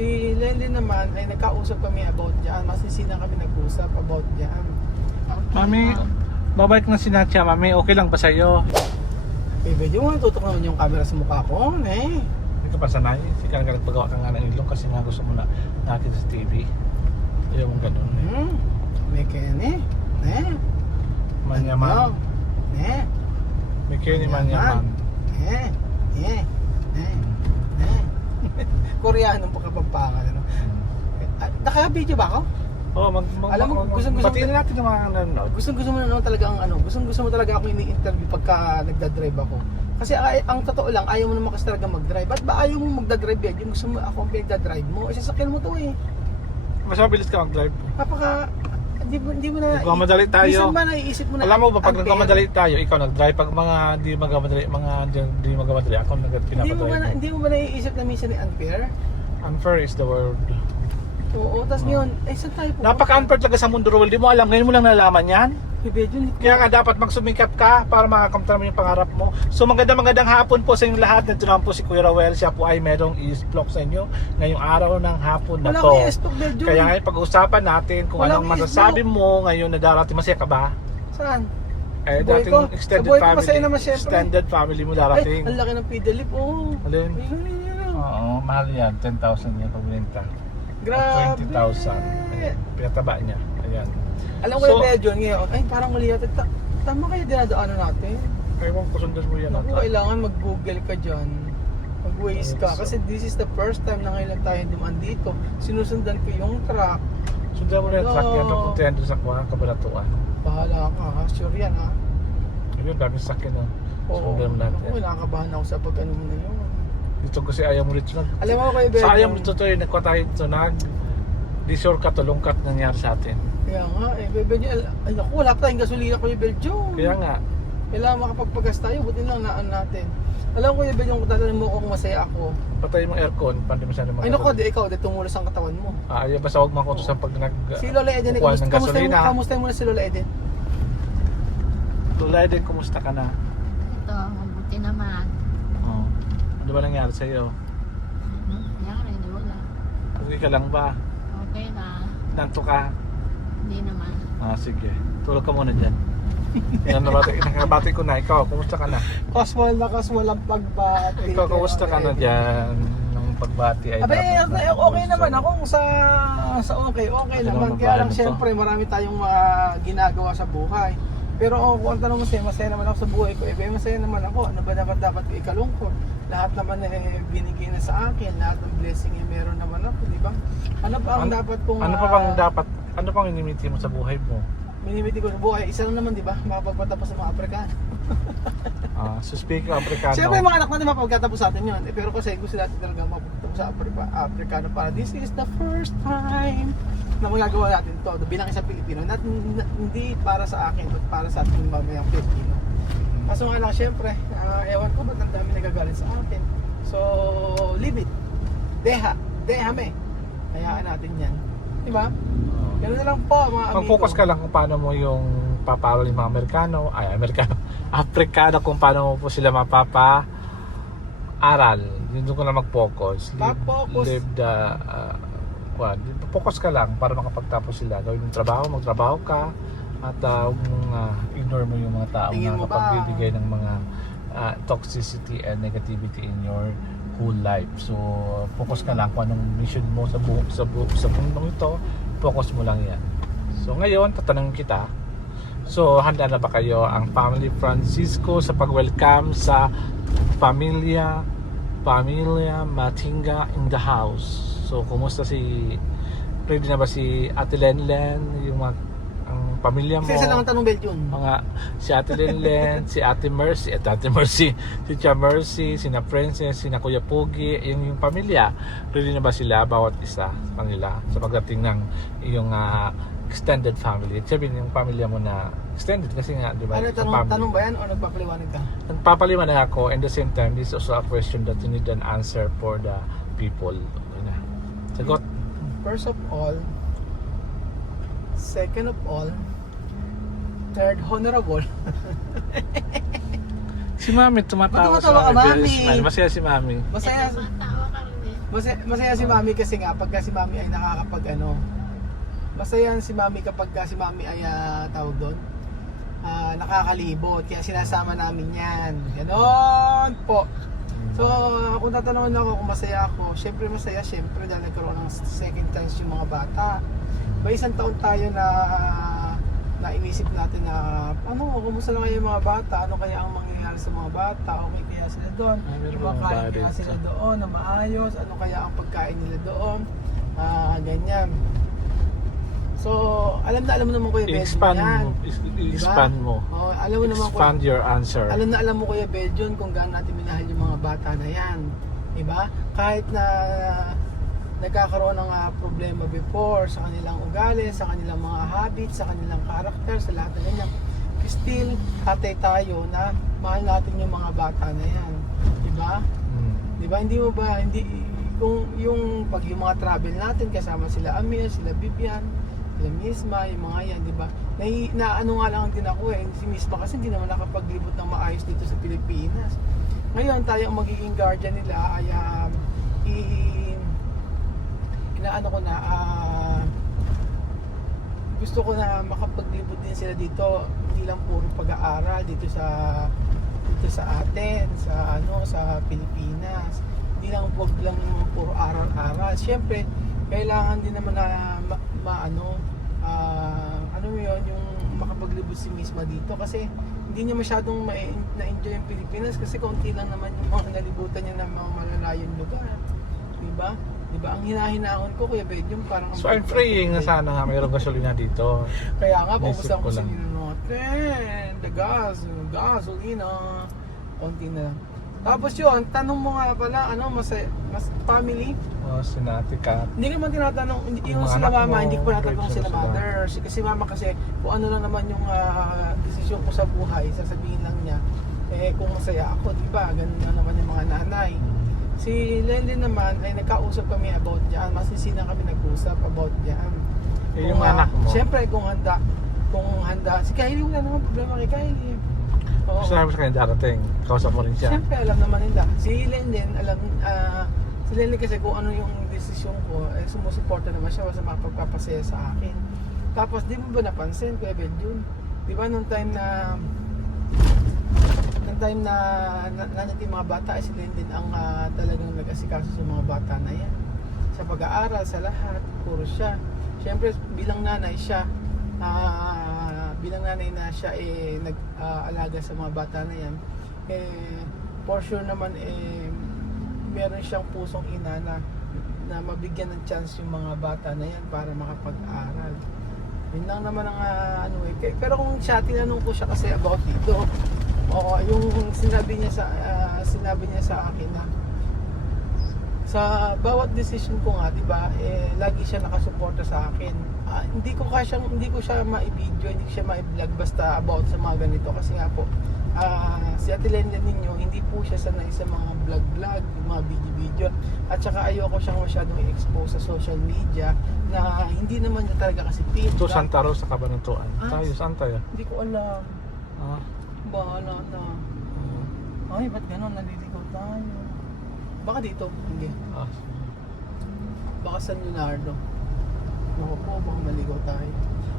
Si Lenny naman ay nagkausap kami about dyan. Masisina kami nag-usap about dyan. Mami, babalik na si Natya. Mami, okay lang ba sa'yo? Medyo mo tutok naman yung camera sa mukha ko. Hindi ka pa sanay. Sige ka nagpagawa ka nga ng ilong kasi nga gusto mo na natin sa TV. Ayaw mong ganun. May kene. Manyaman. May kini manyaman. Koreanong pakapagpangan. Ano? Naka-video ba ako? Oo, Alam mo, gusto- batiin natin ng mga nanonood. Gusto mo na naman talaga ang ano, gusto mo talaga ako ini-interview pagka nagda-drive ako. Kasi ang totoo lang, ayaw mo naman kasi talaga mag-drive. Ba't ba ayaw mo magda-drive yan? Yung gusto mo ako ang pinagda-drive mo, sasakyan mo to eh. Mas mabilis ka mag-drive. Hindi mo na... Nagmamadali tayo. Minsan ba naiisip mo na... Alam mo ba, pag unfair? nagmamadali tayo, ikaw nag-drive. Pag mga hindi magmamadali, ako pinapadrive. Hindi mo ba naiisip na minsan ni unfair? Unfair is the word. Oo, tapos ngayon, saan tayo pupunta? Napaka-unfair talaga sa mundo, Roel. Di mo alam, ngayon mo lang nalaman yan. Kaya nga dapat magsumikap ka para makakamtan mo yung pangarap mo. So magandang hapon po sa inyong lahat. Nandito naman po si Kuya Roel. Siya po ay merong i-vlog sa inyo ngayong araw ng hapon na Wala to. akong i-stock, Belgium. Kaya ngayon pag-uusapan natin kung Wala anong akong masasabi mo ngayon na darating. Masaya ka ba? Saan? Eh, Sa buhay dating ko? extended Sa buhay ko, family. masaya naman syempre. Extended family mo Ay, darating. ang laki ng pedalip, oh. Alin? Ayun. Oo, mahal yan. 10,000 yan pag binenta. Grabe. 20,000. Ayan, pinataba niya. Ayan. Alam ko yung medyo ngayon, ay parang mali yata. Tama kayo dinadaanan natin. Ewan ko sundan mo yan. Naku, kailangan mag-google ka dyan. Mag-waze ka. So, Kasi this is the first time na ngayon lang tayo dumaan dito. Sinusundan ko yung truck. sundan mo na yung truck yan. Hello. Papuntayan doon sa kabalatuan. Bahala ka ha. Sure yan ha. Ayun, daming sakyan na. Oo. Sundan mo natin. Ako, nakakabahan ako sa pag-ano mo na yun. Dito kasi ayaw mo rito. Alam mo kayo, Belgium. Sa ayaw mo dito to yung nagkwa tayo dito di shortcut o longkat nangyari sa atin. Kaya nga, Belgium. Ay naku, wala pa tayong gasolina ko yung Belgium. Kaya nga. Kailangan makapagpagas tayo. Buti lang naan natin. Alam ko yung Belgium, kung tatanong mo kung masaya ako. Patay mong aircon, pandi mo sana mga Ay naku, di ikaw, di tumulos ang katawan mo. ayaw basta huwag makutos sa pag Si Lola Eden, kukuha ng gasolina. kamusta mo na si Lola Eden? Lola Eden, kumusta ka na? Ito, mabuti naman. Oh. Ano ba nangyari sa'yo? Nangyari, di wala. Okay ka lang ba? Okay na. Nanto ka? Hindi naman. Sige. Tulog ka muna dyan. Yan, nakabati ko na. Ikaw, kumusta ka na? Casual ang pagbati. Ikaw, kumusta ka na dyan? Nung pagbati ay Abe, dapat okay naman ako sa okay Okay naman. naman Kaya lang magbahan syempre marami tayong ginagawa sa buhay. Pero kung ang tanong mo sa'yo, masaya naman ako sa buhay ko. Masaya naman ako. Ano ba dapat ko ikalungkot? Lahat naman binigay na sa akin. Lahat ng blessing meron naman ako, di ba? Ano pa ang dapat kong... Ano pang inimiti mo sa buhay mo? Minimiti ko sa buhay. Isa lang naman, di ba? Makapagpatapos sa mga Aprikano. So speaking of Africano, Siyempre mga anak natin mapagkatapos sa atin yun. Pero kasi gusto natin talaga mapagkatapos sa Africano para this is the first time na magagawa natin to bilang isang Pilipino. Hindi para sa akin, but para sa ating mamayang Pilipino. Kaso nga lang, siyempre, ewan ko ba't ang dami nagagalit sa atin. So, leave it. Dehame. Hayaan natin yan. Diba? Ganun na lang po mga amigo. mag-focus ka lang kung paano mo yung papawal yung mga Africano kung paano mo po sila mapapa-aral. Yun doon ko na mag-focus. Live the focus ka lang para makapagtapos sila. Gawin yung trabaho, magtrabaho ka at ignore mo yung mga tao Tingin na mo ba? nakapagbibigay ng mga toxicity and negativity in your whole life. So focus ka lang kung anong mission mo sa mundong ito, focus mo lang yan. So ngayon, tatanungin kita, so handa na ba kayo ang Family Francisco sa pag-welcome sa Pamilya Matinga in the house? So kumusta ready na ba si Ate Lenlen, yung ang pamilya mo? Kasi isa lang ang tanong, Belgium. Si Ate Lenlen, si Ate Mercy, si Tia Mercy, sina Princess, sina Kuya Pogi, yung pamilya. Ready na ba sila bawat isa sa kanila sa pagdating ng iyong extended family? Sabihin yung pamilya mo na extended kasi nga, di ba? Ano, tanong ba yan o nagpapaliwanag ka? Nagpapaliwanag ako, and the same time, this is also a question that you need an answer for the people. Okay na. Sagot. First of all, second of all, third honorable. Si Mami tumatawa Ba't tumatawa ka, Very Mami? smile. Masaya si Mami. Masaya. Matawa ka rin eh. Masaya si Mami kasi nga pagka si Mami ay nakakapag ano. Masaya si Mami kapag si Mami ay tawag doon. Nakakalibot. Kaya sinasama namin 'yan. Ganon po. So, kung tatanungin ako kung masaya ako, syempre masaya, syempre dahil nagkaroon ng second chance yung mga bata. May isang taon tayo na inisip natin na kumusta na kaya yung mga bata, ano kaya ang mangyayari sa mga bata, okay kaya sila doon, kumakain kaya sila doon na maayos, ano kaya ang pagkain nila doon, ganyan. So, alam mo naman Kuya Belgian yan. Expand mo. Oh, alam mo naman Expand your answer. Alam mo Kuya Belgian kung gaano natin minahal yung mga bata na yan. Diba? Kahit na nagkakaroon ng problema before sa kanilang ugali, sa kanilang mga habits, sa kanilang character, sa lahat ng ganyan. Still, tatay tayo na mahal natin yung mga bata na yan. Diba? Diba? Kung yung pag yung mga travel natin, kasama sila Amir, sila Bibian, sila Misma, yung mga yan, diba? Ano nga lang din ako si Misma kasi hindi naman nakapaglibot ng maayos dito sa Pilipinas. Ngayon, tayo ang magiging guardian nila ay gusto ko na makapaglibot din sila dito, hindi lang puro pag-aaral dito sa atin, sa Pilipinas. Hindi lang puro aral-aral. Siyempre, kailangan din naman na yung makapaglibot si Misma dito kasi hindi niya masyadong na-enjoy yung Pilipinas kasi konti lang naman yung mga nalibutan niya ng mga malalayong lugar. Diba? Diba? Ang hinahinahon ko, Kuya Bed, yung parang... So I'm praying na sana nga mayroong gasolina dito. Kaya nga, paubos Naisip ang ko lang. gasolina natin. The gasolina. Konti na lang. Tapos yun, tanong mo nga pala, mas family? Sinati ka. Hindi naman tinatanong, yung mga sila anak mama, mo, hindi ko pa natanong great sila sila. mother. Kasi mama kasi, kung ano lang naman yung desisyon ko sa buhay, sasabihin lang niya, kung masaya ako, di ba? Ganun na naman yung mga nanay. Si Lenlen naman, ay nagkausap kami about dyan. Masisina kami nag-usap about dyan. Yung anak mo. Siyempre, kung handa. Si Kylie, wala naman problema kay Kylie. Oo. Gusto namin sa kanya darating. Kausap mo rin siya. Siyempre, alam naman nila. Si Lenlen, si Lenlen kasi kung ano yung desisyon ko, sumusuporta naman siya sa makapagpapasaya sa akin. Tapos, di mo ba napansin, Kuya Belgian? Di ba, nung time na nanat yung mga bata, ay si Lenlen ang talagang nag-asikaso sa mga bata na yan. Sa pag-aaral, sa lahat, puro siya. Siyempre, bilang nanay na siya nag-alaga sa mga bata na yan, for sure naman meron siyang pusong ina na mabigyan ng chance yung mga bata na yan para makapag-aral. Yun lang naman ang pero kung siya, tinanong ko siya kasi about dito, yung sinabi niya sa akin na sa bawat decision ko nga, 'di ba? Lagi siya nakasuporta sa akin. Hindi ko siya ma-video, hindi ko siya ma-vlog basta about sa mga ganito kasi nga po si Ate Lenlen ninyo, hindi po siya sanay sa mga vlog, mga video. At saka ayoko siyang masyadong i-expose sa social media na hindi naman niya talaga kasi pin. Ito Santa Rosa, Cabanatuan. Tayo, saan tayo? Hindi ko alam. Bahala na. Ay, ba't gano'n? Naliligaw tayo. Baka dito. Hindi. Baka San Leonardo. Naku po, baka maligaw tayo.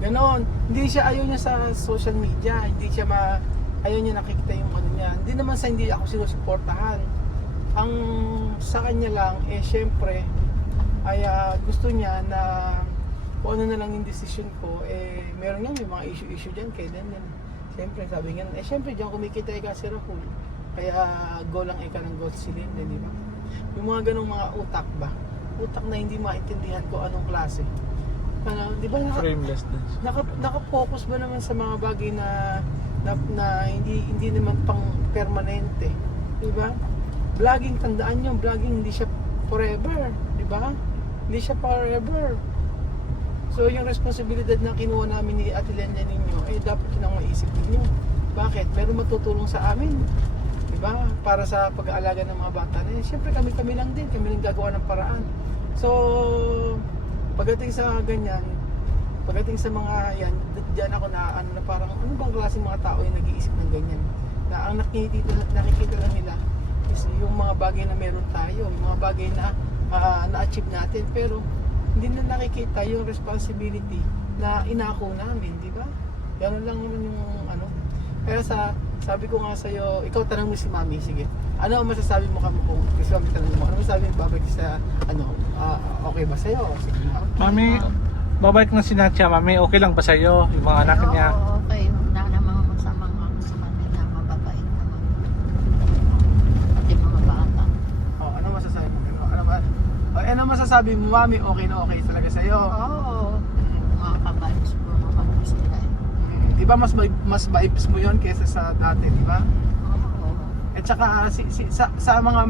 Ganon. Hindi siya, ayaw niya sa social media. Ayaw niya nakikita yung ano niya. Hindi naman sa hindi ako sinusuportahan. Ang sa kanya lang, syempre, ay gusto niya na kung ano na lang yung decision ko, meron nga may mga issue dyan kay Lenlen. Siyempre, sabi nga, siyempre dyan kumikita ika si Rahul. Kaya go lang ika ng go si Lenlen, di ba? Yung mga ganong mga utak ba? Utak na hindi maintindihan ko anong klase. Di ba Framelessness. Naka-focus ba naman sa mga bagay na hindi naman pang permanente, di ba? Vlogging, tandaan nyo, vlogging hindi siya forever, di ba? Hindi siya forever. So yung responsibilidad na kinuha namin ni Ate Lenlen ninyo, dapat yun ang maisip ninyo. Bakit? Meron matutulong sa amin, di ba? Para sa pag-aalaga ng mga bata na yun. Siyempre kami lang din, kami lang gagawa ng paraan. So pagdating sa ganyan, pagdating sa mga yan, dyan ako na parang ano bang klaseng mga tao yung nag-iisip ng ganyan, na ang nakikita lang nila is yung mga bagay na meron tayo, yung mga bagay na na-achieve natin, pero hindi na nakikita yung responsibility na inako namin, di ba? Ganun lang naman yung ano. Kaya sabi ko nga sa'yo, ikaw tanong mo si Mami, sige. Ano ang masasabi mo kamo kung gusto mo tanong mo? Ano masasabi mo babalik sa okay ba sa'yo? Sige nga. Mami, babalik na si Natia. Mami, okay lang ba sa'yo? Yung mga anak niya? Oo, okay. Wala namang masamang ako sa kanila. Mababait naman. Pati mga bata. Ano masasabi mo? Ano masasabi mo, Mami? Okay na okay talaga sa'yo? Oo. Mga kabalos ko naman sila eh. Di ba mas vibes mo yon kaysa sa dati, di ba? Oo. At saka sa mga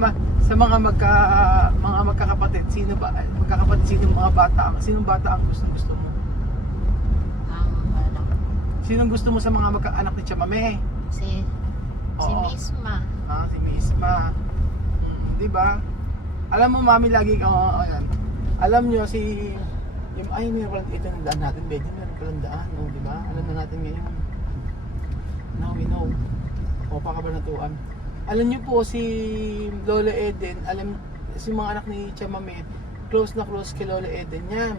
magkakapatid, sino mga bata ang gusto mo? Ang anak. Sinong gusto mo sa mga magkaanak ni Chamame? Si Oo. Misma. Si Misma. Di ba? Alam mo, Mami, lagi ka ayan. Alam nyo meron palang ito ng daan natin, Benji, meron palang daan, di ba? Alam na natin ngayon. Now we know. Pakabanatuan. Alam nyo po, si Lola Eden, si mga anak ni Chamame, close na close kay Lola Eden yan.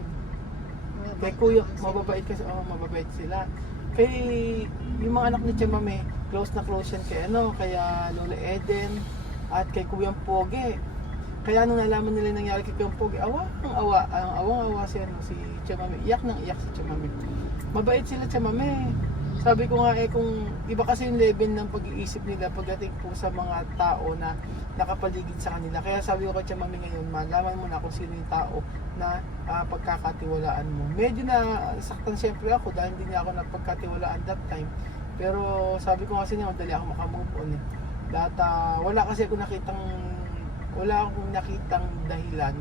Kay Kuya, mababait kasi, mababait sila. Kay yung mga anak ni Chamame, close na close yan kaya Lola Eden at kay Kuya Poge. Kaya nung nalaman nila yung nangyari kay Kuya Poge, awang-awa si Chamame. Iyak si Chamame. Mabait sila Chamame. Sabi ko nga kung iba kasi yung level ng pag-iisip nila pagdating po sa mga tao na nakapaligid sa kanila. Kaya sabi ko kay Chamame ngayon, malaman mo na kung sino yung tao na pagkakatiwalaan mo. Medyo na saktan siyempre ako dahil hindi niya ako napagkatiwalaan that time. Pero sabi ko kasi niya, madali ako makamove on eh. Dahil wala akong nakitang dahilan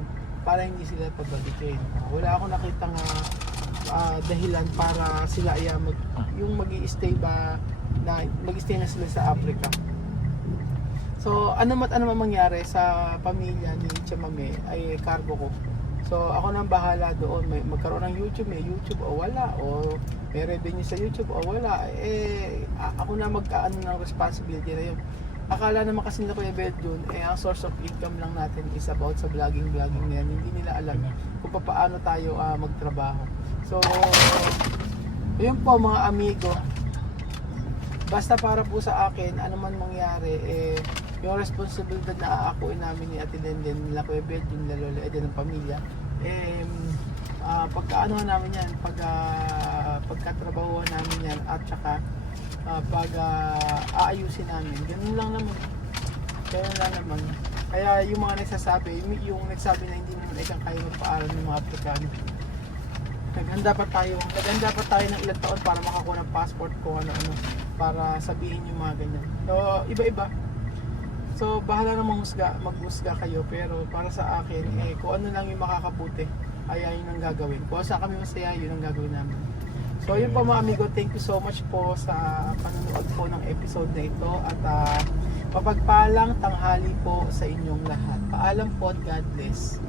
para hindi sila pabalikin. Wala akong nakitang dahilan para sila yung mag-i-stay na sila sa Africa. So, ano man mangyari sa pamilya ni Chamame ay cargo ko. So, ako nang bahala doon. Magkaroon ng YouTube, may YouTube o wala, o may revenue sa YouTube o wala. Ako na magkaano ng responsibility na yun. Akala naman kasi nila Kuya Beldun, ang source of income lang natin is about sa vlogging na yan. Hindi nila alam kung paano tayo magtrabaho. So, yun po mga amigo. Basta para po sa akin, ano man mangyari, yung responsibilidad na aakuin namin ni Ate Denden, nila Kuya Beldun, nila Lola Eden ng pamilya, pagkaano namin yan, pagkatrabahuan namin yan, at saka aayusin namin. Ganun lang naman. Kaya yung mga nagsasabi na hindi naman kaya magpaaral ng mga Afrikano. Naghanda pa tayo ng ilang taon para makakuha ng passport ko para sabihin yung mga ganyan. So, iba-iba. So, bahala na maghusga kayo, pero para sa akin, kung ano lang yung makakabuti, ay yun ang gagawin. Kung saan kami masaya, yun ang gagawin namin. So yun po mga amigo, thank you so much po sa panonood po ng episode na ito at mapagpalang tanghali po sa inyong lahat. Paalam po, God bless.